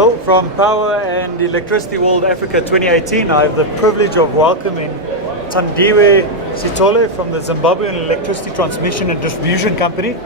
Well, from Power and Electricity World Africa 2018, I have the privilege of welcoming Thandiwe Sithole from the Zimbabwean Electricity Transmission and Distribution Company.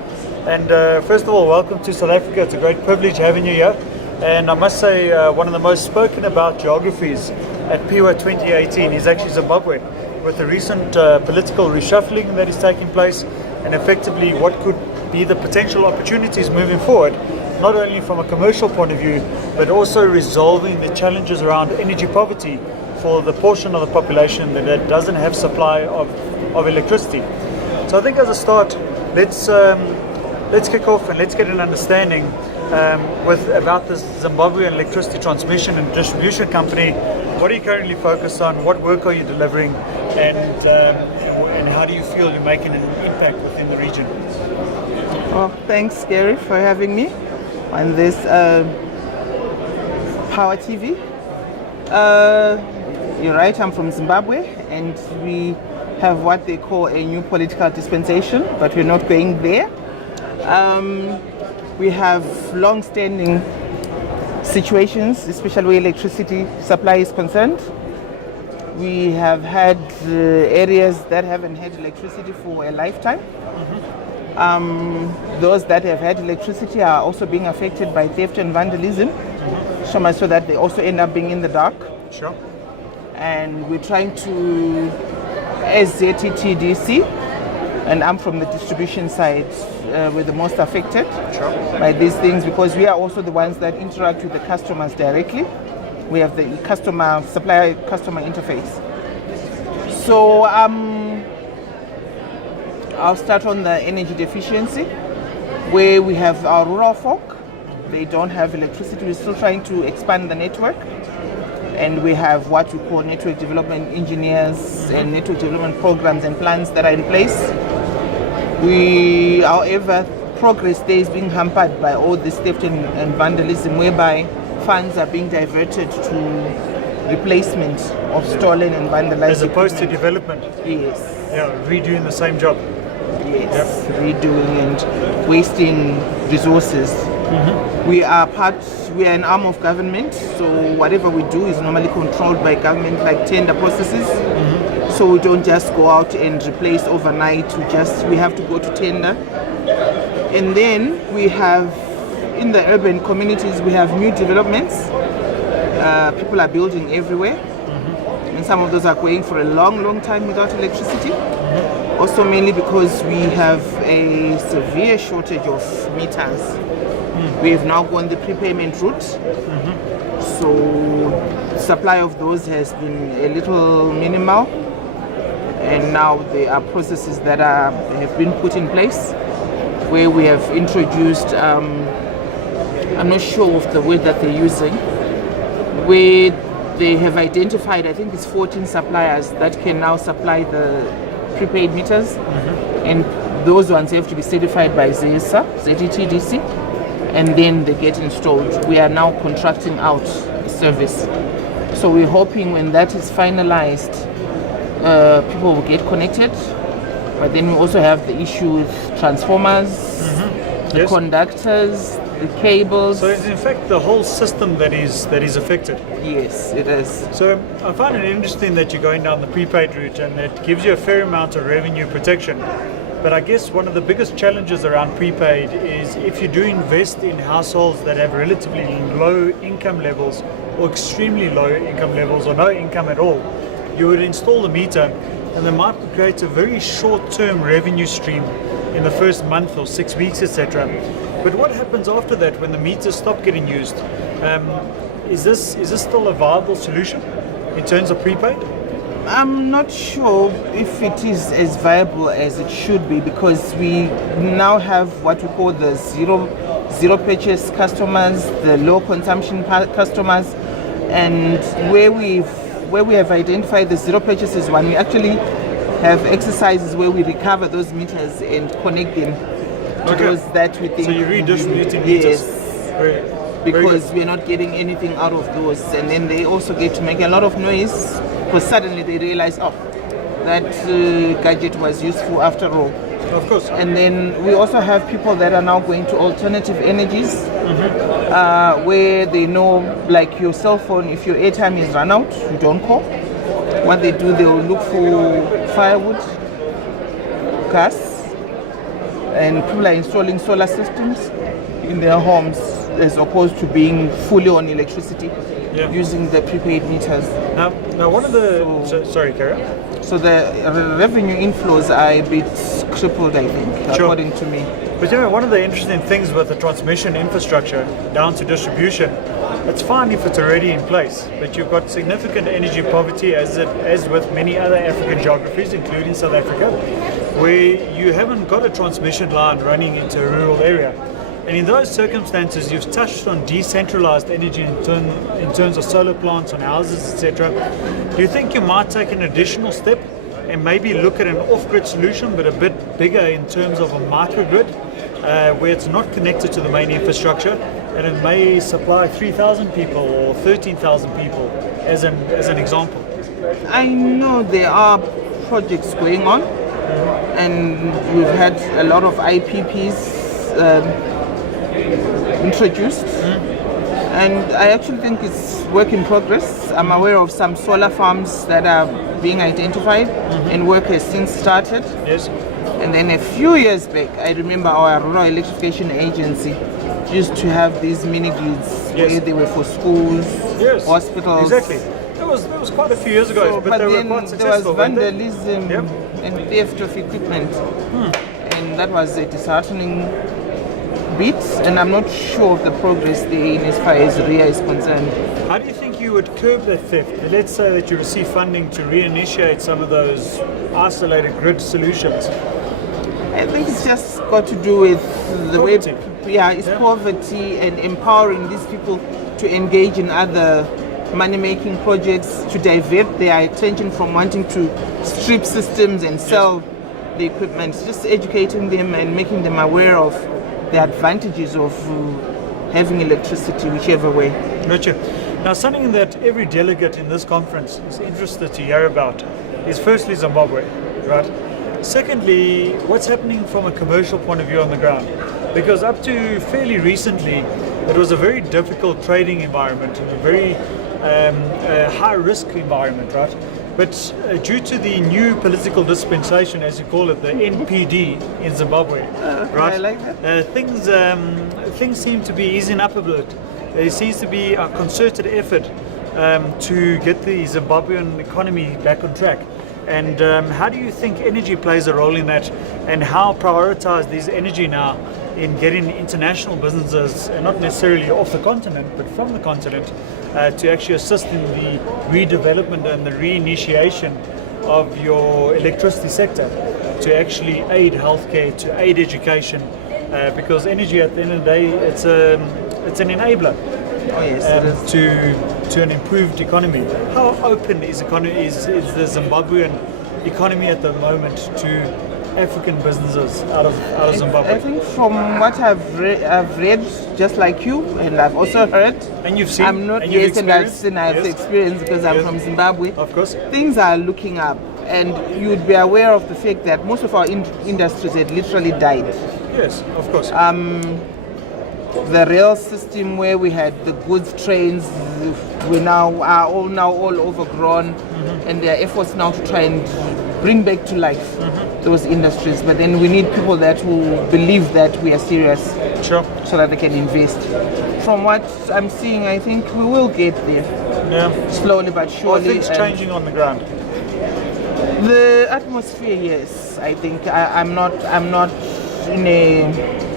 And first of all, welcome to South Africa. It's a great privilege having you here. And I must say, one of the most spoken about geographies at PIWA 2018 is actually Zimbabwe, with the recent political reshuffling that is taking place, and effectively what could be the potential opportunities moving forward, not only from a commercial point of view, but also resolving the challenges around energy poverty for the portion of the population that doesn't have supply of electricity. So I think as a start, let's kick off and let's get an understanding about the Zimbabwean Electricity Transmission and Distribution Company. What are you currently focused on? What work are you delivering? And how do you feel you're making an impact within the region? Well, thanks, Gary, for having me on this Power TV. You're right, I'm from Zimbabwe, and we have what they call a new political dispensation, but we're not going there. We have long-standing situations, especially where electricity supply is concerned. We have had areas that haven't had electricity for a lifetime. Those that have had electricity are also being affected by theft and vandalism, so much so that they also end up being in the dark. Sure. And we're trying to, as ZTTDC, and I'm from the distribution side, we're the most affected by these things, because we are also the ones that interact with the customers directly. We have the supplier-customer interface. So I'll start on the energy deficiency, where we have our rural folk. They don't have electricity. We're still trying to expand the network. And we have what we call network development engineers and network development programs and plans that are in place. However, progress there is being hampered by all this theft and vandalism, whereby funds are being diverted to replacement of stolen and vandalized as opposed equipment. to development. Yes. Yeah, redoing the same job. Yes, redoing and wasting resources. We are an arm of government, so whatever we do is normally controlled by government, like tender processes. So we don't just go out and replace overnight. We have to go to tender. And then we have, in the urban communities, we have new developments. People are building everywhere, and some of those are going for a long time without electricity. Also mainly because we have a severe shortage of meters. We have now gone the prepayment route, so supply of those has been a little minimal, and now there are processes that have been put in place where we have introduced, I'm not sure of the word that they're using, where they have identified, I think it's 14 suppliers that can now supply the prepaid meters, and those ones have to be certified by ZTTDC, and then they get installed. We are now contracting out service. So we're hoping when that is finalized, people will get connected. But then we also have the issue with transformers, the conductors, the cables. So it's in fact the whole system that is affected. Yes, it is. So I find it interesting that you're going down the prepaid route, and it gives you a fair amount of revenue protection. But I guess one of the biggest challenges around prepaid is if you do invest in households that have relatively low income levels, or extremely low income levels, or no income at all, you would install the meter, and they might create a very short-term revenue stream in the first month or 6 weeks, etc. But what happens after that when the meters stop getting used? Is this still a viable solution in terms of prepaid? I'm not sure if it is as viable as it should be, because we now have what we call the zero purchase customers, the low consumption customers, and where we have identified the zero purchases one, we actually have exercises where we recover those meters and connect them to those that we think. So you're redistributing meters. Yes. Because we're not getting anything out of those, and then they also get to make a lot of noise, because suddenly they realize, that gadget was useful after all. Of course. And then we also have people that are now going to alternative energies, where they know, like your cell phone, if your airtime is run out, you don't call. What they do, they will look for firewood, gas, and people are installing solar systems in their homes as opposed to being fully on electricity, using the prepaid meters. Now one of the... sorry, Kara. So the revenue inflows are a bit crippled, I think, according to me. But one of the interesting things with the transmission infrastructure down to distribution, it's fine if it's already in place, but you've got significant energy poverty as with many other African geographies, including South Africa, where you haven't got a transmission line running into a rural area. And in those circumstances, you've touched on decentralized energy in terms of solar plants on houses, etc. Do you think you might take an additional step and maybe look at an off-grid solution, but a bit bigger in terms of a microgrid, where it's not connected to the main infrastructure, and it may supply 3,000 people or 13,000 people, as an example? I know there are projects going on, and we've had a lot of IPPs introduced, and I actually think it's work in progress. I'm aware of some solar farms that are being identified, and work has since started. Yes. And then a few years back, I remember our Rural Electrification Agency used to have these mini grids where they were for schools, hospitals. Exactly. That was quite a few years ago, but they were quite successful. There was vandalism and theft of equipment, and that was a disheartening bit, and I'm not sure of the progress there in as far as RIA is concerned. How do you think you would curb that theft? Let's say that you receive funding to reinitiate some of those isolated grid solutions. I think it's just got to do with the poverty. way, it's poverty, and empowering these people to engage in other money-making projects, to divert their attention from wanting to strip systems and sell the equipment. Just educating them and making them aware of the advantages of having electricity whichever way. Gotcha. Now, something that every delegate in this conference is interested to hear about is firstly Zimbabwe, right? Secondly, what's happening from a commercial point of view on the ground? Because up to fairly recently, it was a very difficult trading environment and a very high-risk environment, right? But due to the new political dispensation, as you call it, the NPD in Zimbabwe, right? I like that. Things seem to be easing up a bit. There seems to be a concerted effort to get the Zimbabwean economy back on track. And how do you think energy plays a role in that, and how prioritized is energy now in getting international businesses, and not necessarily off the continent, but from the continent, to actually assist in the redevelopment and the reinitiation of your electricity sector, to actually aid healthcare, to aid education, because energy at the end of the day, it's an enabler to an improved economy. How open is the Zimbabwean economy at the moment to African businesses out of Zimbabwe? I think from what I've read, just like you, and I've also heard. And you've seen. I'm not and yes, and I've experienced because I'm from Zimbabwe. Of course. Things are looking up, and you'd be aware of the fact that most of our industries had literally died. Yes, of course. The rail system where we had the goods trains, we are all overgrown, and there are efforts now to try and bring back to life those industries. But then we need people that will believe that we are serious, so that they can invest. From what I'm seeing, I think we will get there, slowly but surely. Are things changing on the ground? The atmosphere, yes. I think I'm not in a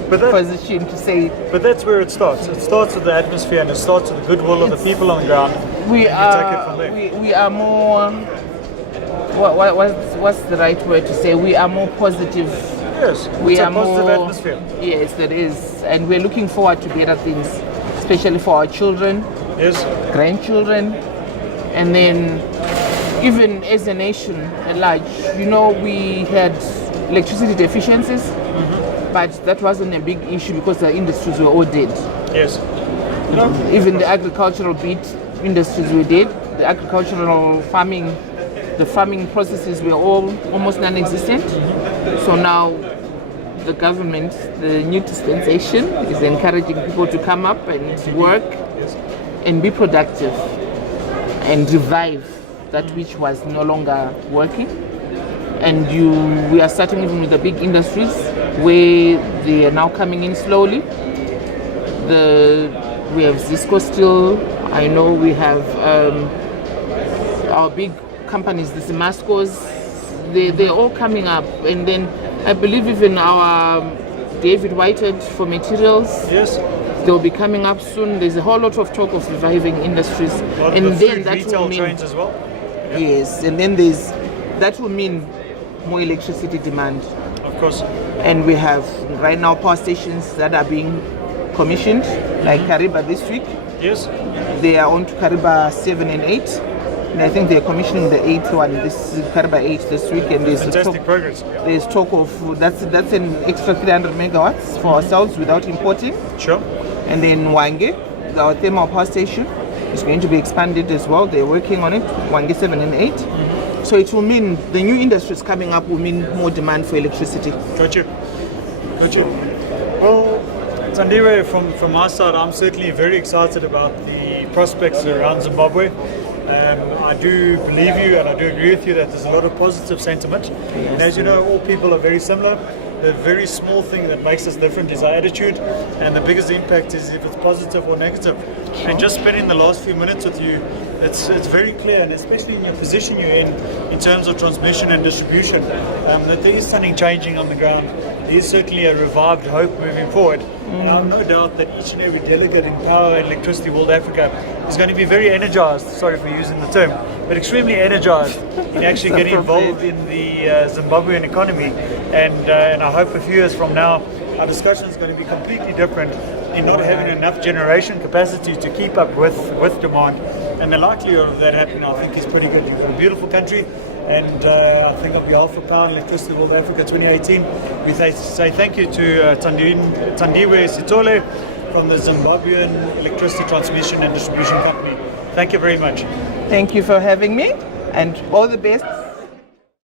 position to say. But that's where it starts. It starts with the atmosphere, and it starts with the goodwill of the people on the ground. We are more. What's the right word to say? We are more positive. Yes, we are a positive more, atmosphere. Yes, there is, and we're looking forward to better things, especially for our children, grandchildren, and then even as a nation at large. We had electricity deficiencies. But that wasn't a big issue because the industries were all dead. Yes. Even the agricultural industries were dead. The agricultural farming, the farming processes were all almost non-existent. So now the government, the new dispensation is encouraging people to come up and work and be productive and revive that which was no longer working. And we are starting even with the big industries where they are now coming in slowly. We have Zisco still. I know we have our big companies, the Simascos. They're all coming up. And then I believe even our David Whitehead for materials. Yes. They'll be coming up soon. There's a whole lot of talk of reviving industries. And then that will mean trains as well. Yep. Yes, and then that will mean more electricity demand. Of course. And we have right now power stations that are being commissioned, like Kariba this week. Yes. They are on to Kariba 7 and 8. And I think they're commissioning the 8th one, this Kariba 8 this week. And there's fantastic progress. There's talk of that's an extra 300 megawatts for ourselves without importing. Sure. And then Wange, our thermal power station, is going to be expanded as well. They're working on it, Wange 7 and 8. So it will mean the new industries coming up will mean more demand for electricity. Got you. Well, Thandiwe, from my side, I'm certainly very excited about the prospects around Zimbabwe. I do believe you and I do agree with you that there's a lot of positive sentiment. Yes. And as you know, all people are very similar. The very small thing that makes us different is our attitude, and the biggest impact is if it's positive or negative. And just spending the last few minutes with you, it's very clear, and especially in your position you're in terms of transmission and distribution, that there is something changing on the ground. There is certainly a revived hope moving forward. And I have no doubt that each and every delegate in Power and Electricity World Africa is going to be very energized, sorry for using the term, but extremely energized in actually getting involved in the Zimbabwean economy. And I hope a few years from now, our discussion is going to be completely different in not having enough generation capacity to keep up with demand. And the likelihood of that happening, I think, is pretty good. You've got a beautiful country, and I think on behalf of Power and Electricity World Africa 2018, we say thank you to Thandiwe Sithole from the Zimbabwean Electricity Transmission and Distribution Company. Thank you very much. Thank you for having me, and all the best